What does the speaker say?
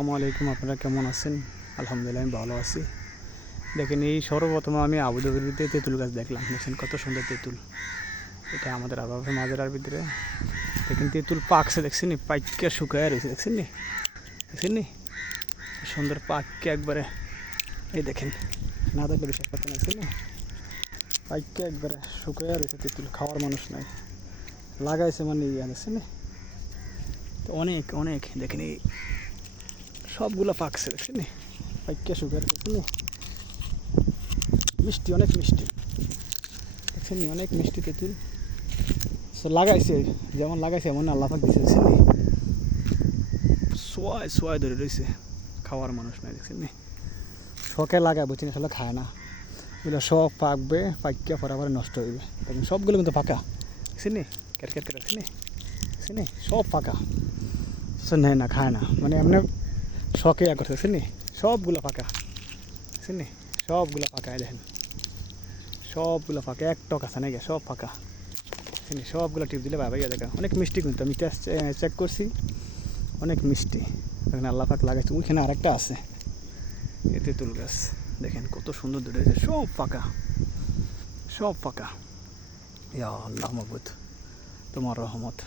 আসসালামু আলাইকুম, আপনারা কেমন আছেন? আলহামদুলিল্লাহ আমি ভালো আছি। দেখেন, এই সর্বপ্রথম আমি আবুধাবির ভিতরে তেঁতুল গাছ দেখলাম। দেখছেন কত সুন্দর তেঁতুল। এটা আমাদের আবহাওয়া মাজারার ভিতরে। দেখেন তেঁতুল পাকছে, দেখছেন নি? পাইকা শুকায় রয়েছে, দেখছেন নি? দেখছেন নি? সুন্দর পাককে একবারে। এই দেখেন, না দেখলে বিশ্বাস করতে না, দেখছেন নি? পাইকা একবারে শুকায় রয়েছে তেঁতুল, খাওয়ার মানুষ নাই। লাগাইছে মানে দেখছেন নি? তো অনেক অনেক দেখেন, এই সবগুলো পাকছে, দেখছেন নি? পাইকা শুকায় দেখছেন নি? মিষ্টি, অনেক মিষ্টি, দেখছেন নি? অনেক মিষ্টি তেঁতুল। লাগাইছে, যেমন লাগাইছে এমন আল্লাহ পাক দিছে, দেখছেন নি? সোয়ায় সোয়ায় ধরে রয়েছে, খাওয়ার মানুষ নাই, দেখছেন নি? শখে লাগায়, বুঝছেন, আসলে খায় না। এগুলো সব পাকবে, পাকিয়া পরে আবার নষ্ট হইবে। দেখেন সবগুলো কিন্তু ফাঁকা, দেখছেন নি? ক্যারকেট করে, দেখছেন নি? দেখছেন নি? সব ফাঁকা, নেয় না, খায় না, মানে এমনি শখে করছে, দেখছেন নি? সবগুলো ফাঁকা, দেখছেন নি? সবগুলো ফাঁকা, দেখেন সবগুলো ফাঁকা, এক টক আছে নাকি, সব ফাঁকা। সবগুলো টিপ দিলে ভাই দেখা অনেক মিষ্টি, কিন্তু আমি চেক করছি, অনেক মিষ্টি। দেখেন আল্লাহ পাক লাগাইছে। ওইখানে আরেকটা আছে, এ তেঁতুল গাছ, দেখেন কত সুন্দর ধরেছে। সব ফাঁকা, সব ফাঁকা। ইয়া আল্লাহ মাহবুদ, তোমার রহমত।